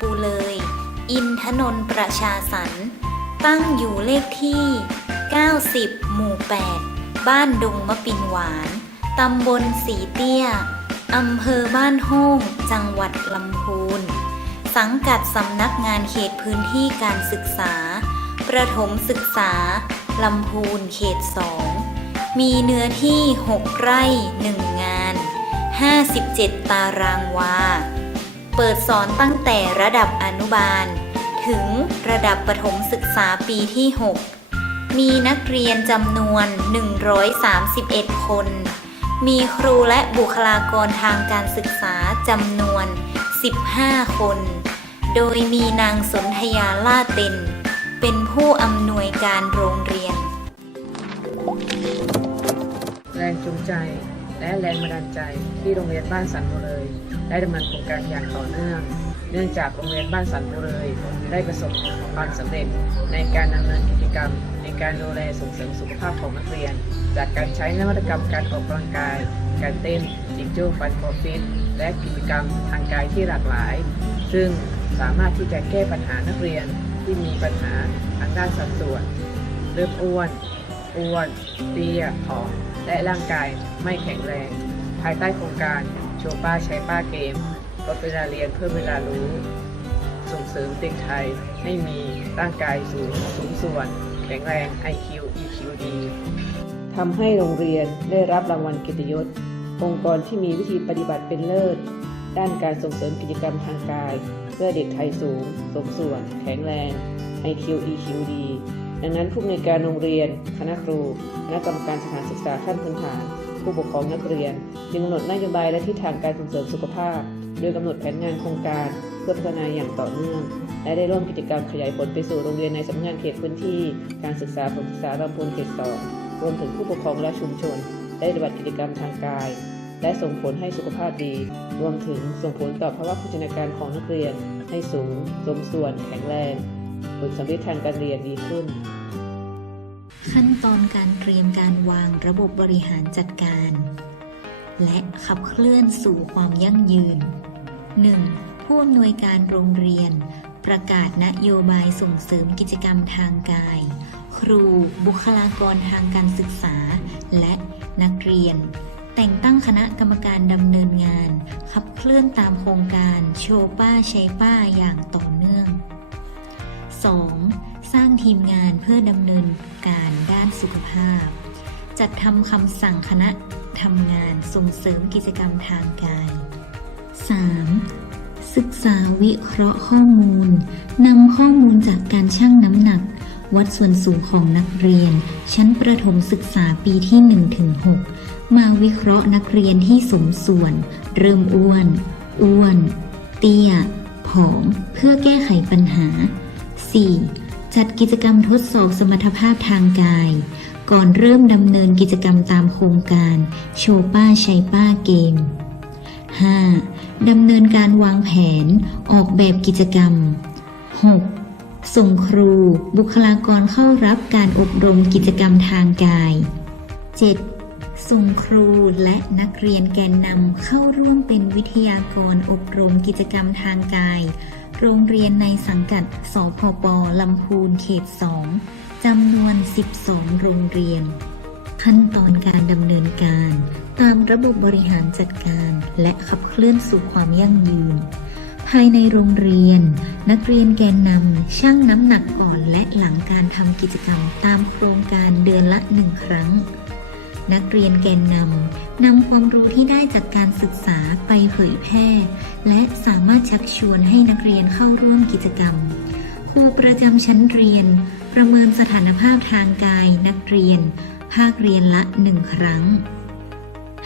ปูเลย อินทนนท์ประชาสรรตั้งอยู่เลขที่ 90 หมู่ 8 บ้านดงมะปินหวาน ตำบลสีเตี้ย อำเภอบ้านโฮ่งจังหวัดลำพูน สังกัดสำนักงานเขตพื้นที่การศึกษา ประถมศึกษา ลำพูนเขต2มีเนื้อที่ 6 ไร่ 1 งาน 57 ตารางวา เปิดสอนตั้งแต่ระดับอนุบาล ถึงระดับประถมศึกษาปีที่ 6 มีนักเรียนจำนวน 131 คน มีครูและบุคลากรทางการศึกษาจำนวน 15 คน โดยมีนางสนธยาล่าเต็น เป็นผู้อำนวยการโรงเรียน แรงจูงใจ และแรงบันดาลใจที่โรงเรียนบ้านสันบุเรยได้ดำเนินโครงการอย่างต่อเนื่อง เนื่องจากโรงเรียนบ้านสันบุเรยได้ประสบความสำเร็จในการดำเนินกิจกรรม ในการดูแลส่งเสริมสุขภาพของนักเรียน จากการใช้นวัตกรรมการออกกำลังกาย การเต้นจิงโจ้ฟันโคฟิตและกิจกรรมทางกายที่หลากหลาย ซึ่งสามารถที่จะแก้ปัญหานักเรียนที่มีปัญหาทางด้านสัดส่วนเริ่มอ้วน อ้วนเตี้ยผอม และร่างกายไม่แข็งแรง ภายใต้โครงการโชว์ป้าใช้ป้าเกมลดเวลาเรียนเพิ่มเวลารู้ ส่งเสริมเด็กไทยให้มีร่างกายสูงสูงส่วน แข็งแรง IQ EQ ดีทำให้โรงเรียนได้รับรางวัลเกียรติยศ องค์กรที่มีวิธีปฏิบัติเป็นเลิศ ด้านการส่งเสริมกิจกรรมทางกาย เพื่อเด็กไทยสูง สมส่วน แข็งแรง IQ EQ ดี ดังนั้นผู้อำนวยการโรงเรียน คณะครู คณะกรรมการสถานศึกษาขั้นพื้นฐาน ผู้ปกครองนักเรียนจึงกำหนดนโยบายและทิศทางการส่งเสริมสุขภาพ โดยกำหนดแผนงานโครงการ เพื่อพัฒนาอย่างต่อเนื่อง และได้ร่วมกิจกรรมขยายผลไปสู่โรงเรียนในสำนักงานเขตพื้นที่ การศึกษาผลศึกษาลำพูนเขตสองรวมถึงผู้ปกครองและชุมชน ได้ปฏิบัติกิจกรรมทางกาย และส่งผลให้สุขภาพดี รวมถึงส่งผลต่อภาวะโภชนาการของนักเรียน ให้สูง สมส่วน แข็งแรง ผลสำเร็จทางการเรียนดีขึ้น ขั้นตอนการเตรียมการวางระบบบริหารจัดการ และขับเคลื่อนสู่ความยั่งยืน 1. ผู้อำนวยการโรงเรียน ประกาศนโยบายส่งเสริมกิจกรรมทางกาย ครู บุคลากรทางการศึกษา และนักเรียน แต่งตั้งคณะกรรมการดำเนินงาน ขับเคลื่อนตามโครงการโชป้าใช้ป้าอย่างต่อเนื่อง 2. สร้างทีมงานเพื่อดำเนินการด้านสุขภาพ จัดทำคำสั่งคณะทำงานส่งเสริมกิจกรรมทางกาย 3. ศึกษาวิเคราะห์ข้อมูลนำข้อมูลจากการชั่งน้ำหนัก วัดส่วนสูงของนักเรียน ชั้นประถมศึกษาปีที่ 1-6 มาวิเคราะห์นักเรียนที่สมส่วน เริ่มอ้วน อ้วน เตี้ย ผอม เพื่อแก้ไขปัญหา 4. จัดกิจกรรมทดสอบสมรรถภาพทางกาย ก่อนเริ่มดำเนินกิจกรรมตามโครงการ โชว์ป้าใช้ป้าเกม 5. ดำเนินการวางแผนออกแบบกิจกรรม 6. ส่งครู บุคลากรเข้ารับการอบรมกิจกรรมทางกาย 7. ส่งครูและนักเรียนแกนนำเข้าร่วมเป็นวิทยากรอบรมกิจกรรมทางกาย โรงเรียนในสังกัด สพปลำพูนเขต 2 จำนวน 12 โรงเรียน ขั้นตอนการดำเนินการ ตามระบบบริหารจัดการและขับเคลื่อนสู่ความยั่งยืน ภายในโรงเรียน นักเรียนแกนนำชั่งน้ำหนักก่อนและหลังการทำกิจกรรมตามโครงการเดือนละหนึ่งครั้ง นักเรียนแกนนำนำความรู้ที่ได้จากการศึกษาไปเผยแพร่ และสามารถชักชวนให้นักเรียนเข้าร่วมกิจกรรม ครูประจำชั้นเรียน ประเมินสถานภาพทางกายนักเรียน ภาคเรียนละหนึ่งครั้ง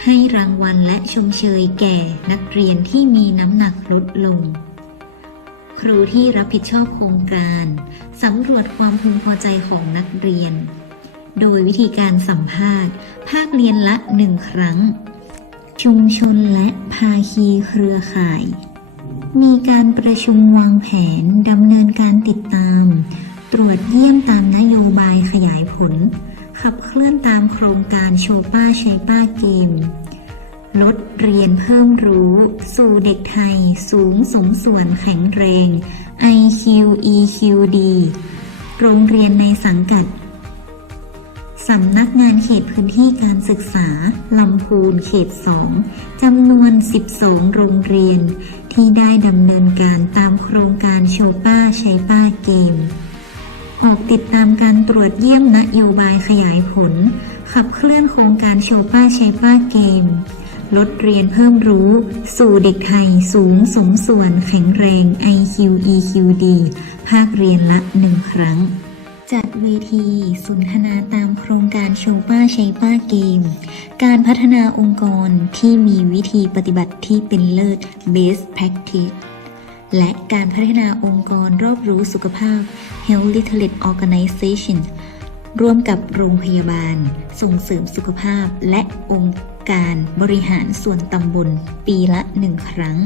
ให้รางวัลและชมเชยแก่นักเรียนที่มีน้ำหนักลดลงครูที่รับผิดชอบโครงการ สำรวจความพึงพอใจของนักเรียน โดยวิธีการสัมภาษณ์ ภาคเรียนละหนึ่งครั้ง ชุมชนและภาคีเครือข่าย มีการประชุมวางแผนดำเนินการติดตาม ตรวจเยี่ยมตามนโยบายขยายผล ขับเคลื่อนตามโครงการโชป้าใช้ป้าเกม ลดเรียนเพิ่มรู้ สู่เด็กไทย สูงสมส่วนแข็งแรง IQ EQD โรงเรียนในสังกัด สำนักงานเขตพื้นที่การศึกษาลำพูนเขต 2 จำนวน 12 โรงเรียน ที่ได้ดำเนินการตามโครงการโชป้าใช้ป้าเกม ออกติดตามการตรวจเยี่ยมนโยบายขยายผล ขับเคลื่อนโครงการโชป้าใช้ป้าเกม ลดเรียนเพิ่มรู้ สู่เด็กไทยสูงสมส่วนแข็งแรง IQ EQD ภาคเรียนละหนึ่งครั้ง จัดเวทีสนทนาตามโครงการโชว์ป้าใช้ป้าเกม การพัฒนาองค์กรที่มีวิธีปฏิบัติที่เป็นเลิศ Best Practice และการพัฒนาองค์กรรอบรู้สุขภาพ Health Literate Organization ร่วมกับโรงพยาบาล ส่งเสริมสุขภาพและองค์การบริหารส่วนตำบลปีละหนึ่งครั้ง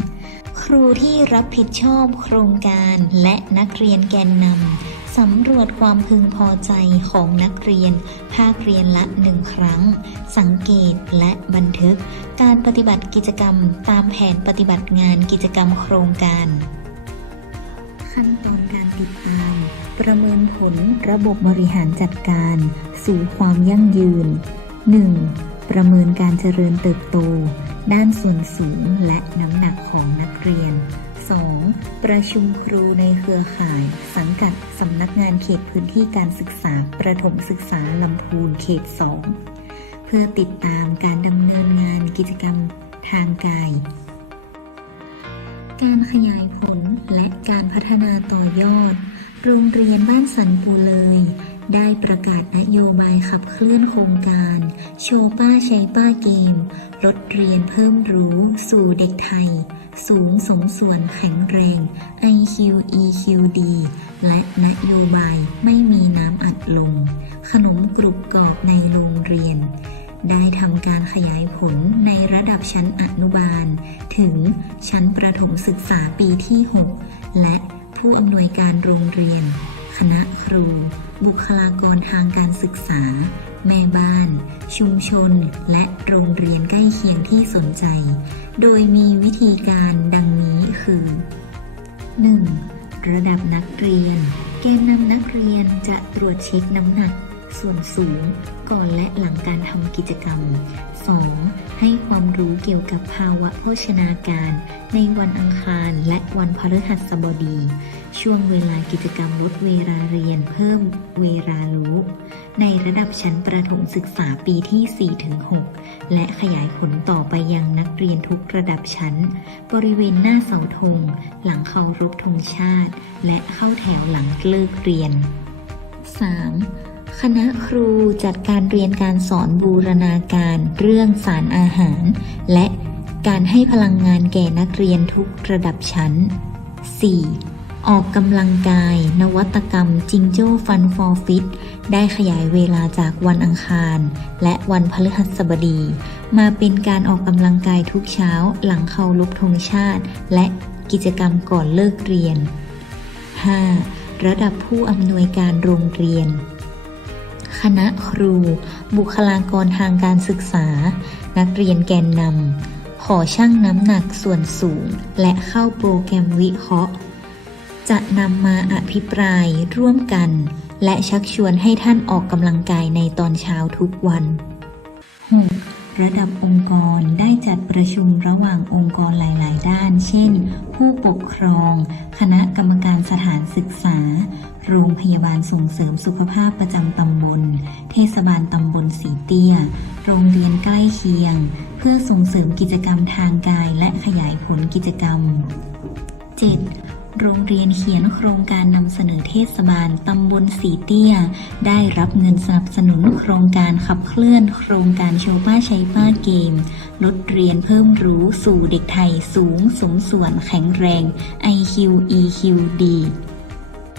ครูที่รับผิดชอบโครงการและนักเรียนแกนนำ สำรวจความพึงพอใจของนักเรียน ภาคเรียนละหนึ่งครั้ง สังเกตและบันทึก การปฏิบัติกิจกรรมตามแผนปฏิบัติงานกิจกรรมโครงการ ขั้นตอนการติดตาม ประเมินผลระบบบริหารจัดการ สู่ความยั่งยืน 1. ประเมินการเจริญเติบโต ด้านส่วนสูงและน้ำ ประชุมครูในเครือข่าย สังกัดสำนักงานเขตพื้นที่การศึกษาประถมศึกษาลำพูนเขต 2 เพื่อติดตามการดำเนินงานกิจกรรมทางกาย การขยายผลและการพัฒนาต่อยอด โรงเรียนบ้านสันปูเลย ได้ประกาศนโยบายขับเคลื่อนโครงการ โชว์ป้าใช้ป้าเกม ลดเรียนเพิ่มรู้สู่เด็กไทย สูงสมส่วนแข็งแรง IQ EQD และนโยบายไม่มีน้ำอัดลม ขนมกรุบกรอบในโรงเรียน ได้ทำการขยายผลในระดับชั้นอนุบาล ถึงชั้นประถมศึกษาปีที่ 6 และผู้อำนวยการโรงเรียน คณะครู บุคลากรทางการศึกษา แม่บ้าน ชุมชน และโรงเรียนใกล้เคียงที่สนใจ โดยมีวิธีการดังนี้คือ 1. ระดับนักเรียนแกนนำนักเรียนจะตรวจเช็คน้ำหนัก ส่วนสูง ก่อนและหลังการทำกิจกรรม 2. ให้ความรู้เกี่ยวกับภาวะโภชนาการ ในวันอังคารและวันพฤหัสบดี ช่วงเวลากิจกรรมลดเวลาเรียนเพิ่มเวลารู้ ในระดับชั้นประถมศึกษาปีที่ 4-6 และขยายผลต่อไปยังนักเรียนทุกระดับชั้น บริเวณหน้าเสาธง หลังเคารพธงชาติ และเข้าแถวหลังเลิกเรียน 3. คณะครูจัดการเรียนการสอนบูรณาการเรื่องสารอาหาร และการให้พลังงานแก่นักเรียนทุกระดับชั้น 4. ออกกำลังกาย นวัตกรรมจิงโจ้ฟันฟอร์ฟิตได้ขยายเวลาจากวันอังคาร และวันพฤหัสบดี มาเป็นการออกกำลังกายทุกเช้าหลังเคารพธงชาติ และกิจกรรมก่อนเลิกเรียน 5. ระดับผู้อำนวยการโรงเรียน คณะครู บุคลากรทางการศึกษา นักเรียนแกนนำขอชั่งน้ำหนักส่วนสูง และเข้าโปรแกรมวิเคราะห์ จะนำมาอภิปรายร่วมกัน และชักชวนให้ท่านออกกำลังกายในตอนเช้าทุกวัน 6. ระดับองค์กรได้จัดประชุมระหว่างองค์กรหลาย ๆ ด้าน เช่น ผู้ปกครอง คณะกรรมการสถานศึกษา โรงพยาบาลส่งเสริมสุขภาพประจำตำบล เทศบาลตำบลสีเตี้ย โรงเรียนใกล้เคียง เพื่อส่งเสริมกิจกรรมทางกายและขยายผลกิจกรรม 7. โรงเรียนเขียนโครงการนำเสนอเทศบาลตำบลสีเตี้ย ได้รับเงินสนับสนุนโครงการขับเคลื่อน โครงการโชว์ป้าใช้ป้าเกม ลดเรียนเพิ่มรู้สู่เด็กไทยสูงสมส่วนแข็งแรง IQ EQD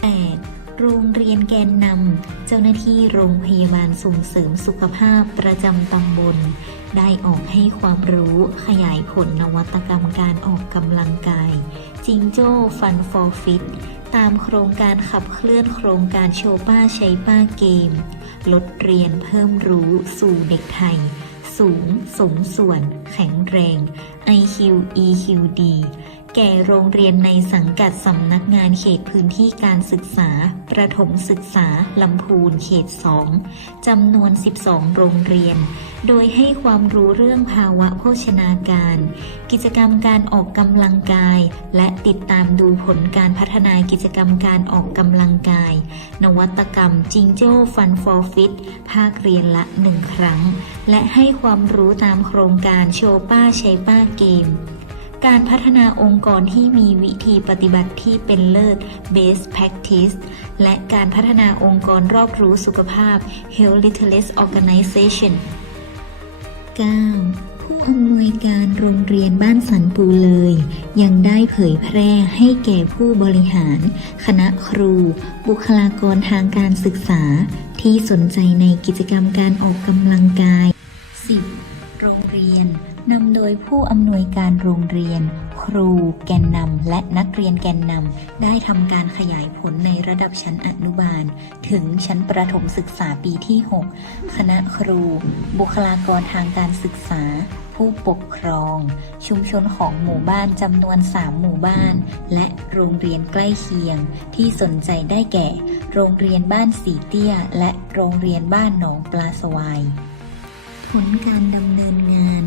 8. โรงเรียนแกนนำเจ้าหน้าที่โรงพยาบาลส่งเสริมสุขภาพประจำตำบล ได้ออกให้ความรู้ขยายผลนวัตกรรมการออกกำลังกาย จิงโจ้ฟันฟอร์ฟิต ตามโครงการขับเคลื่อนโครงการโชว์ป้าใช้ป้าเกม ลดเรียนเพิ่มรู้สู่เด็กไทยสสูงสมส่วน แข็งแรง IQ EQ ดี แก่โรงเรียนในสังกัดสำนักงานเขตพื้นที่การศึกษา ประถมศึกษาลำพูนเขต 2 จำนวน 12 โรงเรียน โดยให้ความรู้เรื่องภาวะโภชนาการ กิจกรรมการออกกำลังกาย และติดตามดูผลการพัฒนากิจกรรมการออกกำลังกาย นวัตกรรมจิงโจ้ฟันฟอร์ฟิตภาคเรียนละหนึ่งครั้ง และให้ความรู้ตามโครงการโชป้าใช้ป้าเกม การพัฒนาองค์กรที่มีวิธีปฏิบัติที่เป็นเลิศ Best Practice และการพัฒนาองค์กรรอบรู้สุขภาพ Health Literacy Organization 9. ผู้อำนวยการโรงเรียนบ้านสันปูเลย ยังได้เผยแพร่ให้แก่ผู้บริหาร คณะครู บุคลากรทางการศึกษา ที่สนใจในกิจกรรมการออกกำลังกาย 10. โรงเรียนนำโดยผู้อำนวยการโรงเรียน ครูแกนนำและนักเรียนแกนนำได้ทำการขยายผลในระดับชั้นอนุบาล ถึงชั้นประถมศึกษาปีที่ 6 คณะครู บุคลากรทางการศึกษา ผู้ปกครอง ชุมชนของหมู่บ้านจำนวน 3 หมู่บ้าน และโรงเรียนใกล้เคียง ที่สนใจได้แก่ โรงเรียนบ้านสีเตี้ย และโรงเรียนบ้านหนองปลาสวาย ผลการดำเนินงาน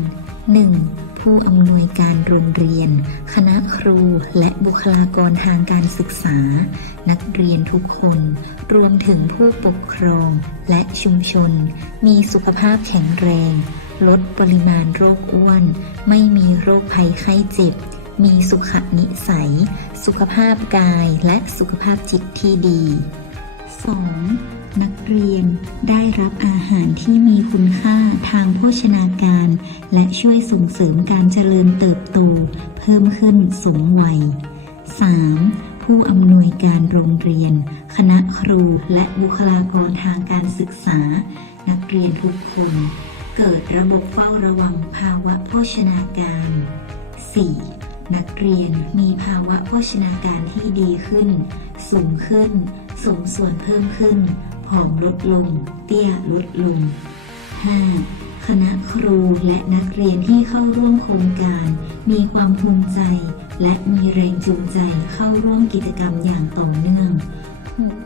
1. ผู้อำนวยการโรงเรียน คณะครู และบุคลากรทางการศึกษา นักเรียนทุกคน รวมถึงผู้ปกครอง และชุมชน มีสุขภาพแข็งแรง ลดปริมาณโรคอ้วน ไม่มีโรคภัยไข้เจ็บ มีสุขนิสัย สุขภาพกายและสุขภาพจิตที่ดี 2. นักเรียนได้รับอาหารที่มีคุณค่าทางโภชนาการ และช่วยส่งเสริมการเจริญเติบโต เพิ่มขึ้นสูงวัย 3. ผู้อำนวยการโรงเรียน คณะครูและบุคลากรทางการศึกษา นักเรียนทุกคน เกิดระบบเฝ้าระวังภาวะโภชนาการ 4. นักเรียนมีภาวะโภชนาการที่ดีขึ้น สูงขึ้น สมส่วนเพิ่มขึ้น ผอมลดลง เตี้ยลดลง 5. คณะครูและนักเรียนที่เข้าร่วมโครงการ มีความภูมิใจ และมีแรงจูงใจเข้าร่วมกิจกรรมอย่างต่อเนื่อง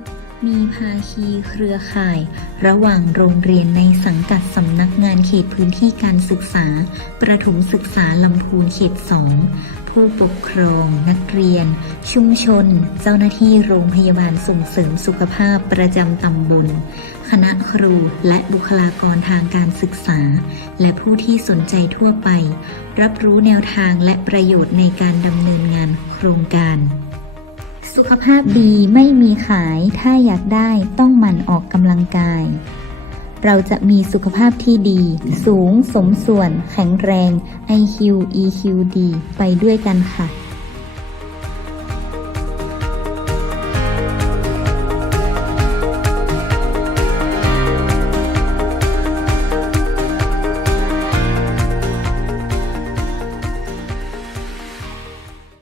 6. มีภาคีเครือข่าย ระหว่างโรงเรียนในสังกัดสำนักงานเขตพื้นที่การศึกษา ประถมศึกษาลำพูนเขต2ผู้ปกครอง นักเรียน ชุมชน เจ้าหน้าที่โรงพยาบาลส่งเสริมสุขภาพประจำตำบล คณะครูและบุคลากรทางการศึกษา และผู้ที่สนใจทั่วไป รับรู้แนวทางและประโยชน์ในการดำเนินงานโครงการ สุขภาพดีไม่มีขายถ้าอยากได้ต้องหมั่นออกกำลังกาย เราจะมีสุขภาพที่ดี สูงสมส่วน แข็งแรง IQ EQ ดี ไปด้วยกันค่ะ